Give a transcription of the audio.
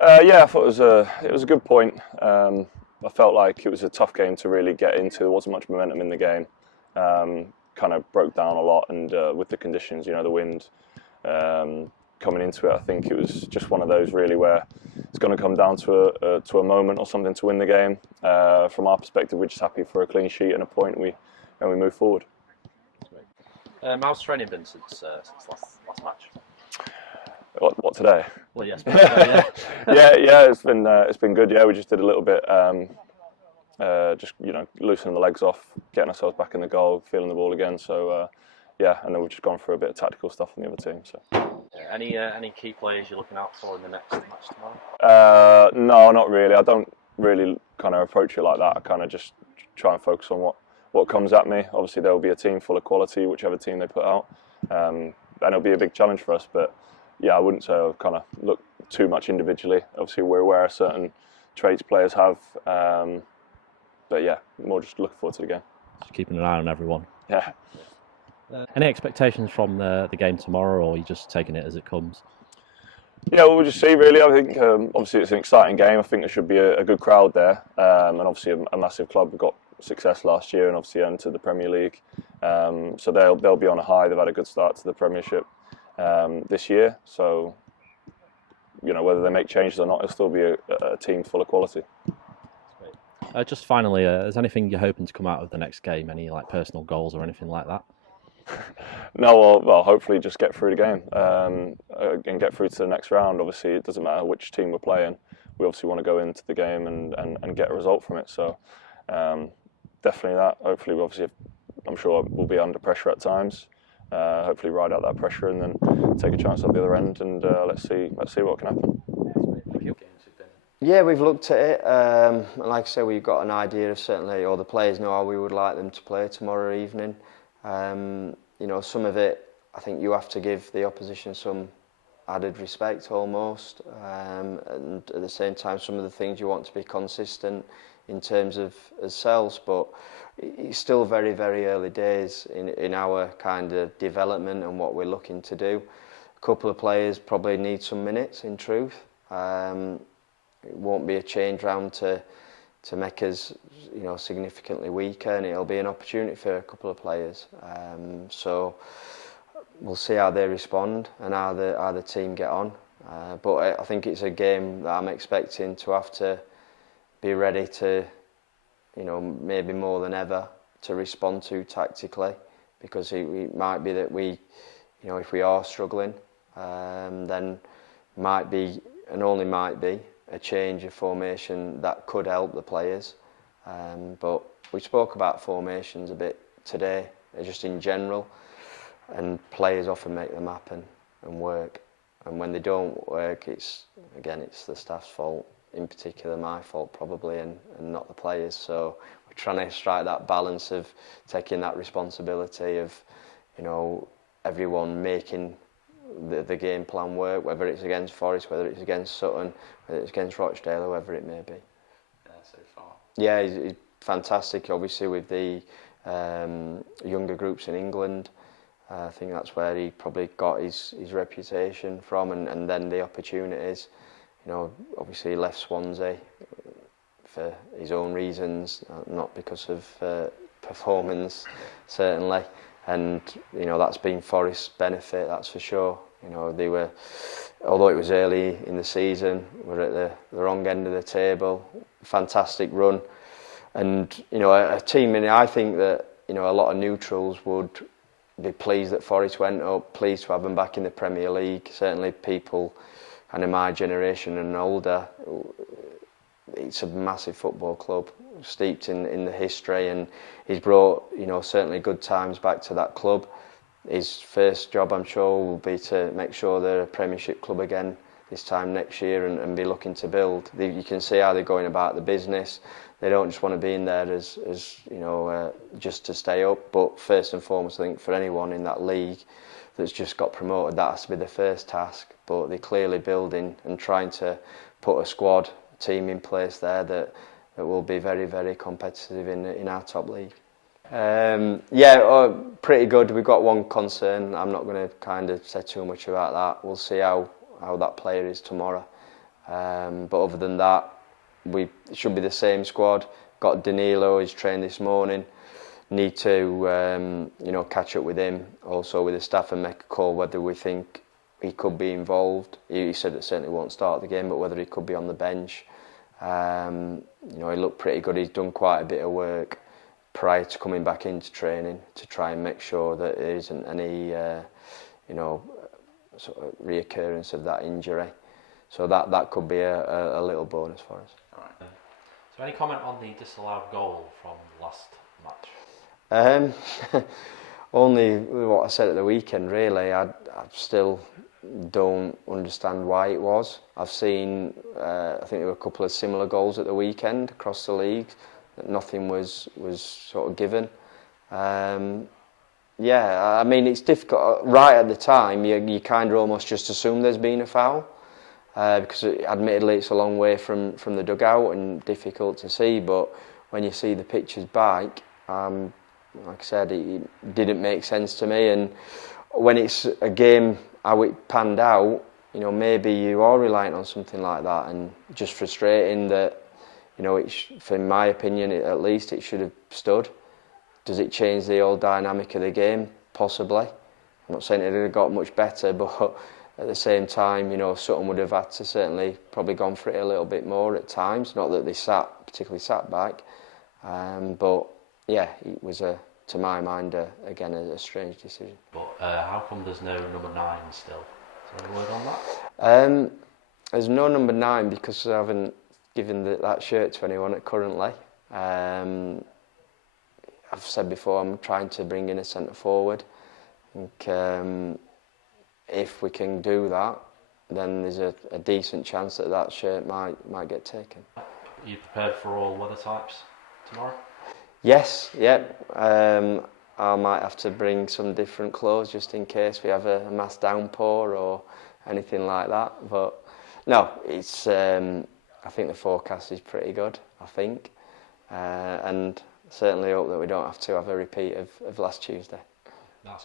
Yeah, I thought it was a good point. I felt like it was a tough game to really get into. There wasn't much momentum in the game. Kind of broke down a lot, and with the conditions, the wind coming into it, I think it was just one of those really where it's going to come down to a moment or something to win the game. From our perspective, we're just happy for a clean sheet and a point. And we move forward. How's training been since last match? What today? Well, yes, yeah. yeah. It's been good. Yeah, we just did a little bit, just loosening the legs off, getting ourselves back in the goal, feeling the ball again. So yeah, and then we've just gone through a bit of tactical stuff on the other team. So any key players you're looking out for in the next match tomorrow? No, not really. I don't really kind of approach it like that. I kind of just try and focus on what comes at me. Obviously, there will be a team full of quality, whichever team they put out, and it'll be a big challenge for us. But yeah, I wouldn't say I'll kind of look too much individually. Obviously, we're aware of certain traits players have, but yeah, more just looking forward to the game. Just keeping an eye on everyone. Yeah. Any expectations from the game tomorrow, or are you just taking it as it comes? Yeah, well, we'll just see really. I think obviously it's an exciting game. I think there should be a good crowd there, and obviously a massive club. We got success last year and obviously entered the Premier League, so they'll be on a high. They've had a good start to the Premiership this year, so whether they make changes or not, it'll still be a team full of quality. Just finally, is anything you're hoping to come out of the next game? Any personal goals or anything like that? No, well, hopefully just get through the game and get through to the next round. Obviously, it doesn't matter which team we're playing. We obviously want to go into the game and get a result from it. So definitely that. Hopefully, I'm sure we'll be under pressure at times. Hopefully, ride out that pressure and then take a chance at the other end. And let's see what can happen. Yeah, we've looked at it. And like I say, we've got an idea of certainly, or the players know how we would like them to play tomorrow evening. Some of it, I think you have to give the opposition some added respect almost, and at the same time some of the things you want to be consistent in terms of ourselves, but it's still very, very early days in our kind of development and what we're looking to do. A couple of players probably need some minutes in truth. It won't be a change round to make us significantly weaker, and it'll be an opportunity for a couple of players. So we'll see how they respond and how the team get on. But I think it's a game that I'm expecting to have to be ready to, maybe more than ever, to respond to tactically, because it might be that we, if we are struggling, then might be, and only might be, a change of formation that could help the players. But we spoke about formations a bit today, just in general, and players often make them happen and work. And when they don't work, it's the staff's fault, in particular my fault probably, and not the players. So we're trying to strike that balance of taking that responsibility of, everyone making the game plan work, whether it's against Forest, whether it's against Sutton, whether it's against Rochdale, whoever it may be. So far. Yeah, he's fantastic, obviously, with the younger groups in England. I think that's where he probably got his reputation from, and then the opportunities. Obviously he left Swansea for his own reasons, not because of performance, certainly. And that's been Forest's benefit, that's for sure. They were, although it was early in the season, we're at the wrong end of the table. Fantastic run, and a team. And I think that a lot of neutrals would be pleased that Forest went up, pleased to have them back in the Premier League. Certainly, people kind of my generation and older. It's a massive football club, steeped in the history, and he's brought certainly good times back to that club. His first job, I'm sure, will be to make sure they're a Premiership club again this time next year and be looking to build. You can see how they're going about the business. They don't just want to be in there as just to stay up, but first and foremost, I think for anyone in that league that's just got promoted, that has to be the first task. But they're clearly building and trying to put a team in place there that will be very, very competitive in our top league. Pretty good. We've got one concern. I'm not going to kind of say too much about that. We'll see how that player is tomorrow. But other than that, it should be the same squad. Got Danilo, he's trained this morning. Need to catch up with him, also with the staff, and make a call whether we think he could be involved. He said it certainly won't start the game, but whether he could be on the bench. He looked pretty good. He's done quite a bit of work prior to coming back into training to try and make sure that there isn't any sort of reoccurrence of that injury. So that could be a little bonus for us. All right. So any comment on the disallowed goal from last match? Only what I said at the weekend, really. I still don't understand why it was. I've seen, I think there were a couple of similar goals at the weekend across the league. That nothing was sort of given. Yeah, I mean, it's difficult. Right at the time, you kind of almost just assume there's been a foul. Because admittedly it's a long way from the dugout and difficult to see, but when you see the pictures back, like I said, it didn't make sense to me. And when it's a game how it panned out, maybe you are reliant on something like that, and just frustrating that, in my opinion at least, it should have stood. Does it change the whole dynamic of the game? Possibly. I'm not saying it would have got much better, but at the same time, Sutton would have had to certainly probably gone for it a little bit more at times. Not that they particularly sat back, but yeah, it was to my mind, again, a strange decision. But how come there's no number 9 still? Is there a word on that? There's no number 9 because I haven't given that shirt to anyone currently. I've said before, I'm trying to bring in a centre forward. I think if we can do that, then there's a decent chance that shirt might get taken. Are you prepared for all weather types tomorrow? Yes, yeah. I might have to bring some different clothes just in case we have a mass downpour or anything like that. But no, it's. I think the forecast is pretty good. I think, and certainly hope that we don't have to have a repeat of last Tuesday.